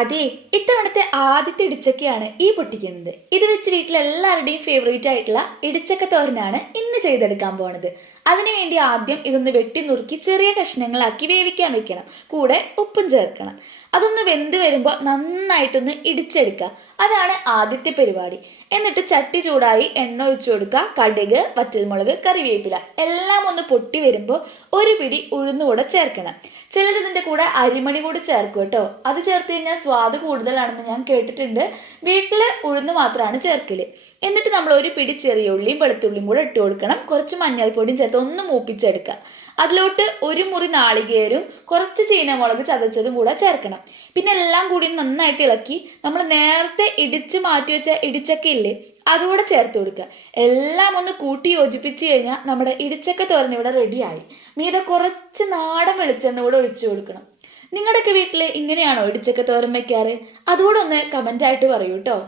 അതെ, ഇത്തവണത്തെ ആദ്യത്തെ ഇടിച്ചക്കയാണ് ഈ പൊട്ടിക്കുന്നത്. ഇത് വെച്ച് വീട്ടിലെല്ലാവരുടെയും ഫേവറേറ്റ് ആയിട്ടുള്ള ഇടിച്ചക്ക തോരനാണ് ഇന്ന് ചെയ്തെടുക്കാൻ പോണത്. അതിനുവേണ്ടി ആദ്യം ഇതൊന്ന് വെട്ടി നുറുക്കി ചെറിയ കഷ്ണങ്ങളാക്കി വേവിക്കാൻ വെക്കണം. കൂടെ ഉപ്പും ചേർക്കണം. അതൊന്ന് വെന്ത് വരുമ്പോൾ നന്നായിട്ടൊന്ന് ഇടിച്ചെടുക്കുക. അതാണ് ആദ്യത്തെ പരിപാടി. എന്നിട്ട് ചട്ടി ചൂടായി എണ്ണ ഒഴിച്ചു കൊടുക്കുക. കടുക്, വറ്റൽമുളക്, കറിവേപ്പില എല്ലാം ഒന്ന് പൊട്ടി വരുമ്പോൾ ഒരു പിടി ഉഴുന്നുകൂടെ ചേർക്കണം. ചിലർ ഇതിൻ്റെ കൂടെ അരിമണി കൂടി ചേർക്കും കേട്ടോ. അത് ചേർത്ത് കഴിഞ്ഞാൽ സ്വാദ് കൂടുതലാണെന്ന് ഞാൻ കേട്ടിട്ടുണ്ട്. വീട്ടിൽ ഉഴുന്ന് മാത്രമാണ് ചേർക്കല്. എന്നിട്ട് നമ്മൾ ഒരു പിടി ചെറിയ ഉള്ളിയും വെളുത്തുള്ളിയും കൂടെ ഇട്ട് കൊടുക്കണം. കുറച്ച് മഞ്ഞൾപ്പൊടിയും ചേർത്ത് ഒന്ന് മൂപ്പിച്ചെടുക്കുക. അതിലോട്ട് ഒരു മുറി നാളികേരും കുറച്ച് ചീനമുളക് ചതച്ചതും കൂടെ ചേർക്കണം. പിന്നെ എല്ലാം കൂടി നന്നായിട്ട് ഇളക്കി നമ്മൾ നേരത്തെ ഇടിച്ച് മാറ്റി വെച്ച ഇടിച്ചക്ക ഇല്ലേ, അതുകൂടെ ചേർത്ത് കൊടുക്കുക. എല്ലാം ഒന്ന് കൂട്ടി യോജിപ്പിച്ച് കഴിഞ്ഞാൽ നമ്മുടെ ഇടിച്ചക്ക തോരൻ ഇവിടെ റെഡിയായി. മീതെ കുറച്ച് നാടൻ വെളിച്ചെണ്ണ കൂടെ ഒഴിച്ചു കൊടുക്കണം. നിങ്ങളുടെയൊക്കെ വീട്ടിൽ ഇങ്ങനെയാണോ ഇടിച്ചക്ക തോരൻ വെക്കാറ്? അതുകൂടെ ഒന്ന് കമൻ്റായിട്ട് പറയൂ കേട്ടോ.